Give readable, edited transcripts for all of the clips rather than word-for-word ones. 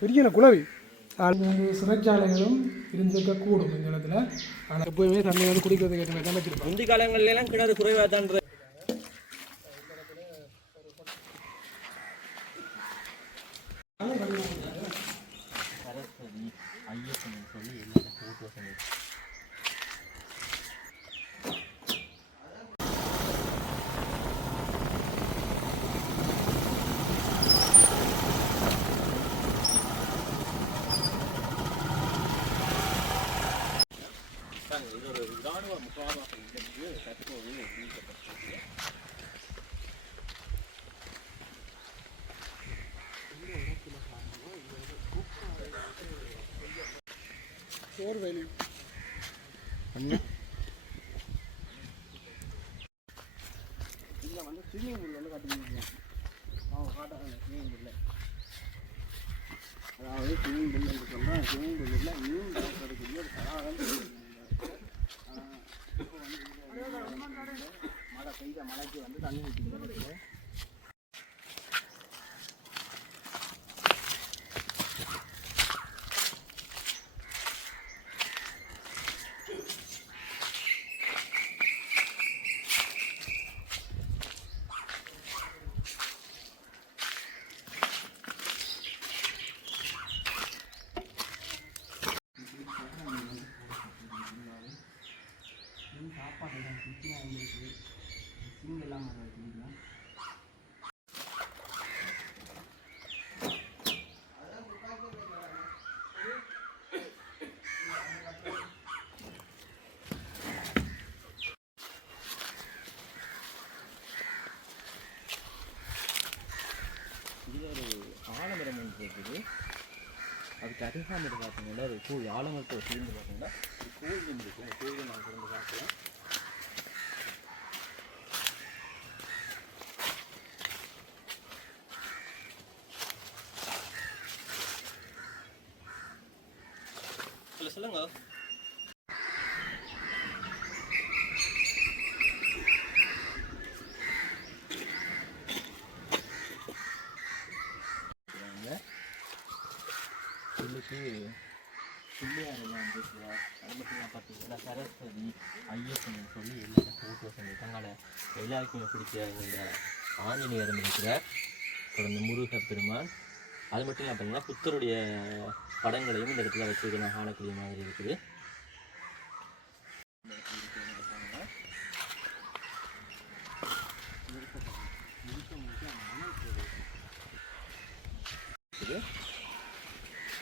பெரிய குளவி சிறைச்சாலைகளும் இருந்திருக்கக்கூடும் இந்த இடத்துல. ஆனால் எப்போயுமே தண்ணி வந்து குடிக்கிறதுக்கு ஏற்ற மாதிரி தான் வச்சிருப்போம். முந்தி காலங்கள்லாம் கிணறு குறைவாக தான் சரஸ்வதி ஐயப்பன் சொல்லி எல்லாரும் கூட்டு வசதி. இது ஒரு இராணுவ முகாமாக இருந்து தற்போது நீக்கப்பட்டது. போர்வேலி இதில் வந்து ஸ்விம்மிங் பூல் வந்து காட்டுங்க. அவங்க காட்டாங்க ஸ்விம்மிங் பூலில். அதாவது ஸ்விம்மிங் பூல் என்று சொன்னால் ஸ்விம்மிங் பூலில் மீன் வளர்க்கக்கூடிய ஒரு சராகம். இப்போ வந்து மழை பெய்த மழைக்கு வந்து தண்ணி ஊற்றிக்கிறது. சாப்பாடு சுற்றியாக இருக்குது. சிங் எல்லாம் இருக்குதுங்களா? இதில் ஒரு ஆலமரம் ஒன்று இருக்குது. அதுக்கு அருகாமல் பார்த்தீங்கன்னா அது கோயில் ஆலமரத்தை சேர்ந்து பார்த்தீங்கன்னா ஒரு கோயில் இருக்குது. அந்த கோயிலை நான் திறந்து பார்க்குறேன். சொல்லுங்க. பிள்ளையாரெல்லாம் பேசுவார். அது மட்டும் நான் பார்த்தீங்கன்னா சரஸ்வதி ஐயப்பன் சொல்லி எல்லாரும் கூட்டு வசதி. தங்களை எல்லாருக்குமே பிடிச்ச இந்த ஆஞ்சநேயர் இருக்கிறார். தொடர்ந்து முருக பெருமான். அது மட்டும் இல்லை பார்த்தீங்கன்னா புத்தருடைய படங்களையும் இந்த இடத்துல வச்சுருக்க நான் காணக்கூடிய மாதிரி இருக்குது.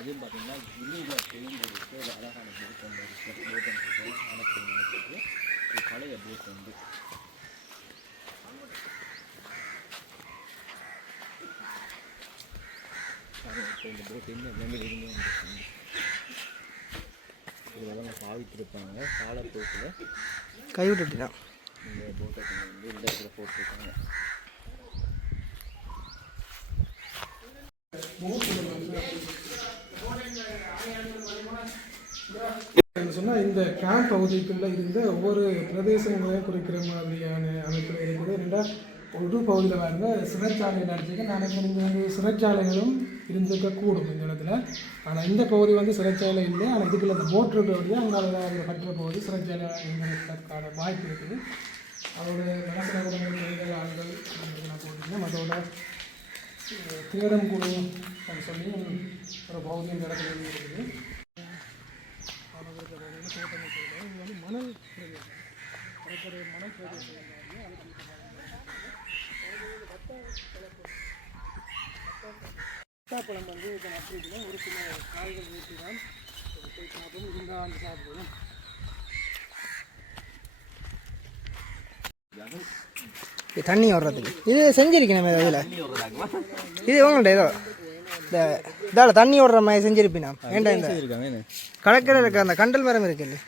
அதுவும் பார்த்தீங்கன்னா இன்னும் பெயிண்ட் ஒரு அழகான போட் ஒன்று இருக்குது. போட்டம் இருக்குது. ஆனப்பெருமானுக்கு ஒரு பழைய போட் உண்டு. இப்போ இந்த போட் இன்னும் எல்லாமே இருந்து இதெல்லாம் பாவித்திருப்பாங்க. காலப்போக்கில் கைவிட்டுட்டான். இந்த போட்டை வந்து இந்த இடத்துல போட்டிருக்காங்க. சொன்னால் இந்த கேம்ப் பகுதிக்குள்ளே இருந்த ஒவ்வொரு பிரதேசங்களையும் குறிக்கிற மாதிரியான அமைப்பில் இருக்குது. ரெண்டால் ஒரு பகுதியில் பாருங்க சிறைச்சாலை நடத்திக்க நான் இங்கே வந்து சிறைச்சாலைகளும் இருந்திருக்கக்கூடும் இந்த இடத்துல. ஆனால் இந்த பகுதி வந்து சிறைச்சாலை இல்லை. ஆனால் இதுக்குள்ள அந்த போட் இருக்கிறபடியாக அங்கே அந்த கட்டுற பகுதி சிறைச்சாலை இருந்ததுக்கான வாய்ப்பு இருக்குது. அதோட மனசில் கூட ஆண்கள் நான் போட்டிருக்கேன். அதோட தேடம் குழு அப்படின்னு சொல்லி ஒரு பகுதி இந்த இடத்துல இருக்குது. இது வந்து மணல் பிரதேசம். கடற்கரை மணல் பிரதேசம். பழம் வந்து இப்போ நட்டுருக்கணும். ஒரு சில காய்கள் ஊற்றி தான் போய் சாப்பிடும். இருந்தால் அந்த சாப்பிடுவோம். தண்ணி வர்றதுக்கு இது செஞ்சிருக்கேன். இதில் இது உங்கள்கிட்ட ஏதோ இந்த இதால் தண்ணி ஓடுற மாதிரி செஞ்சிருப்பீனா? ஏன்டா இந்த கடற்கரை இருக்க அந்த கண்டல் மரம் இருக்குல்ல,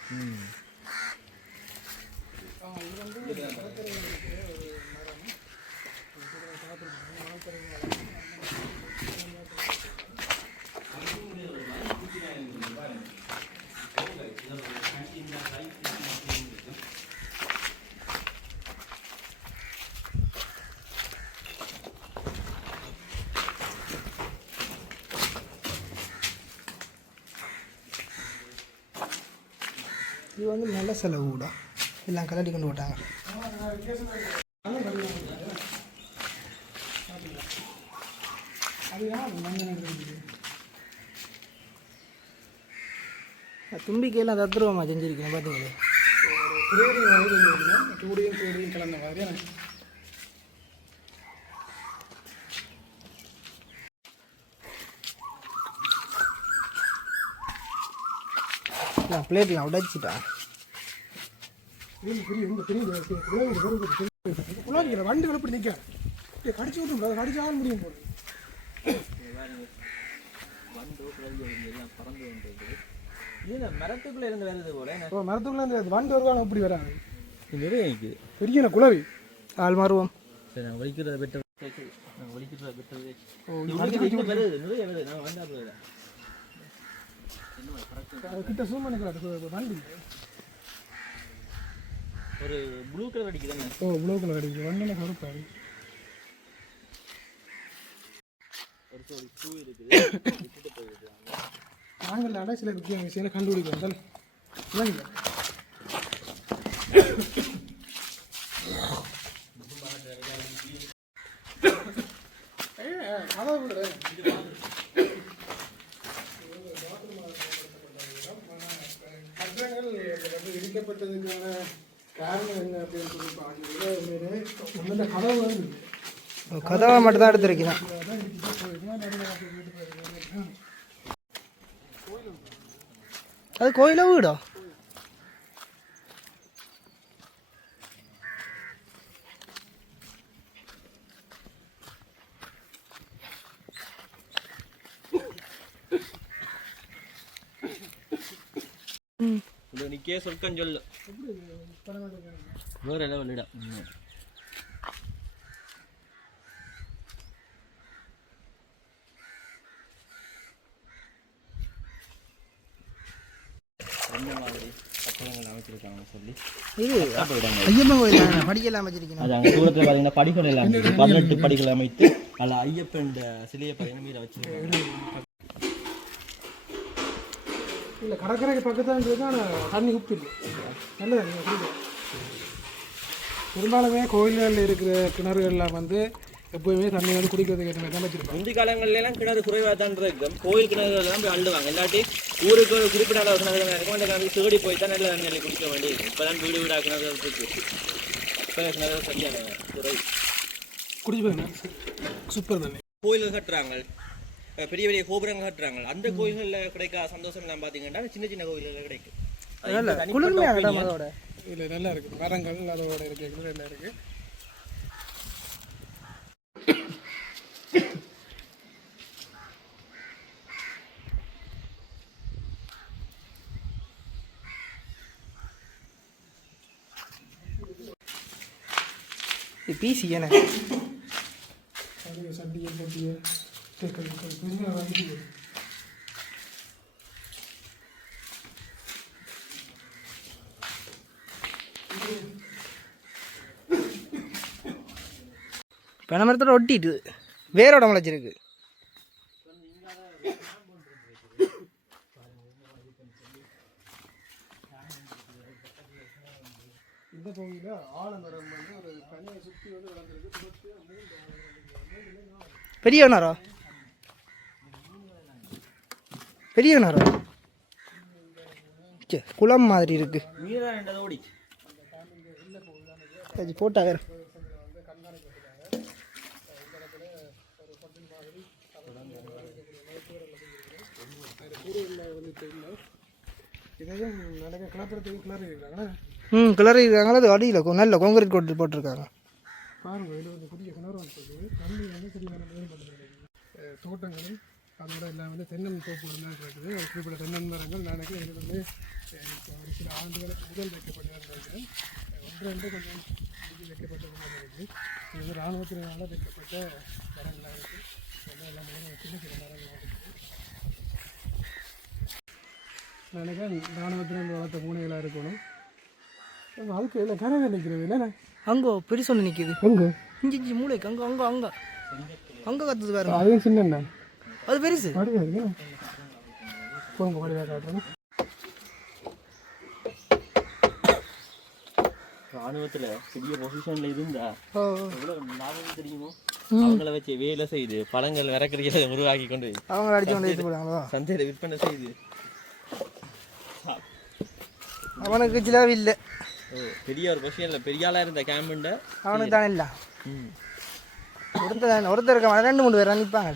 இது வந்து நல்ல செலவு கூட எல்லாம் கலட்டி கொண்டு போட்டாங்க. தும்பிக்கையெல்லாம் தத்துருவமாக செஞ்சுருக்கீங்க பார்த்தீங்களே. டூடியும் கலந்த மாதிரி நான் பிளேட்லாம் உடைச்சிட்டேன். வண்டுகள் இப்படி நிற்க கடிச்சு விட்டு கடிச்சாலும் முடியும் போது மரத்துக்குள்ள இருந்து வருது போல. மரத்துக்குள்ள இருந்து வண்டு வருவாங்க இப்படி வராங்க. நிறைய இருக்குது பெரிய குளவி ஆள் மாறுவோம். ஒழிக்கிறத பெற்றது ஒழிக்கிறத பெற்றது நிறைய வருது. நான் வந்தா கிட்ட சூம் பண்ணிக்கலாம். வண்டி ஒரு ப்ளூ கலர் அடிக்குதானே? ப்ளூ கலர் அடிக்குது. வண்டியில் கருப்பாரு ஒரு சோடி ஷூ இருக்குது. நாங்கள் அடைச்சில முக்கிய விஷயம் கண்டுபிடிக்கிறோம் சார். இடிக்கப்பட்டதுக்கான காரணம் என்ன அப்படின்னு சொல்லி பார்க்குறது கதவை மட்டும் தான் எடுத்துருக்கீங்க. அது கோயிலா வீடா? நிக்கே சொல்கன் சொல்லு வேற லெவல் இடம். என்ன மாதிரி கட்டடங்கள் அமைச்சிருக்காங்க சொல்லி இது ஐயப்பன் கோயில் படிக்கலாம் வச்சிருக்கீங்க. அது அங்கே தூரத்தில் பார்த்தீங்கன்னா படிகள் எல்லாம் 18 படிகள் அமைத்து அதில் ஐயப்பன் சிலையை பார்த்தீங்கன்னா மீற வச்சிருக்காங்க. இல்லை கடற்கரைக்கு பக்கத்தில் தண்ணி உப்பு இல்லை. நல்லது நீங்கள் குடிக்கலாம். பெரும்பாலுமே கோயில்களில் இருக்கிற கிணறுகள்லாம் வந்து எப்போயுமே தண்ணி வந்து குடிக்கிறதுக்கு ஏற்ற மாதிரி தான் வச்சுருப்பாங்க. முந்தி காலங்கள்லாம் கிணறு குறைவாக தான் இருக்கும். கோயில் கிணறுலாம் போய் அள்ளுவாங்க. இல்லாட்டி ஊருக்கு ஒரு குறிப்பிட்ட அளவு கிணறு இருக்கும். அந்த கிணறு தேடி போய் தான் நல்ல தண்ணி குடிக்க வேண்டியது. இப்போ தான் வீடு வீடாக கிணறு இருக்கு. இப்போ கிணறு சரியான குறை குடிச்சுப்பாங்க. சூப்பர் தானே. கோயில்கள் கட்டுறாங்க, பெரிய பெரிய கோபுரங்கள் கட்டுறாங்க. அந்த கோயில்களில் கிடைக்காத சந்தோஷம் எல்லாம் பார்த்தீங்கன்னா சின்ன சின்ன கோயில்களில் கிடைக்கும். குளிர்மையான இடம் அதோட. இல்லை நல்லா இருக்குது. மரங்கள் அதோட இருக்குது. நல்லா இருக்குது. பீசி என்ன சட்டியை சட்டியை பெரிய வாங்கி பனைமரத்தோட ஒட்டிட்டு வேரோட முளைச்சிருக்கு. இந்த பகுதியில் ஆலமரம் வந்து ஒரு தனியை சுற்றி வந்து வளர்ந்துருக்கு. பெரிய கிணறா? பெரிய கிணறா? குளம் மாதிரி இருக்கு. போட்டாங்க. இதையும் நடக்க கிளப்புறதுக்கு கிளறி இருக்காங்களா? கிளறி இருக்காங்களா? அது அடியில் நல்ல கான்கிரீட் கோட்டு போட்டிருக்காங்க. பாருங்க, இது வந்து புதிய கிணறு வந்து தண்ணி வந்து சரியான தோட்டங்களும் அதோட எல்லாம் வந்து தென்னன் தோப்புகள் தான் இருக்குது. ஒரு குறிப்பிட்ட தென்னன் மரங்கள் நாளைக்கு இது வந்து ஒரு சில ஆண்டுகளுக்கு முதல் வைக்கப்பட்டதாக 1-2 கொஞ்சம் வைக்கப்பட்ட மாதிரி இருக்குது. இது வந்து இராணுவத்தினால வைக்கப்பட்ட மரங்களாக இருக்குது. எல்லாம் சின்ன சின்ன மரங்களாக இருக்குது. நினைக்கிறேன் இராணுவத்தினர் வளர்த்த பூனைகளாக இருக்கணும். அதுக்கு இல்லை கனவு நிற்கிறது இல்லைண்ணே. அங்கே பெருசு ஒன்று நிற்கிது. அங்கே இஞ்சி மூளைக்கு அங்கே அங்கே அங்கே அங்கே கற்றுது பாருங்க. அதுவும் சின்ன அது பெருசு வடிவா இருக்கு. போங்க வடிவா காட்டுறேன். ராணுவத்துல பெரிய பொசிஷன்ல இருந்தா ஓ எவ்வளவு லாபம் தெரியுமோ அவங்கள வச்சு வேலை செய்து பழங்கள் விறக்கடிகளை உருவாக்கி கொண்டு போய் அவங்க அடிச்சு கொண்டு வைத்து போடுவாங்களோ சந்தையில விற்பனை செய்து அவனுக்கு சிலவு இல்லை பெரிய ஒரு பொசிஷன்ல பெரிய ஆளா இருந்த கேம்புண்ட அவனுக்கு தானே இல்லை ஒருத்தர் இருக்க 2-3 பேர் நிற்பாங்க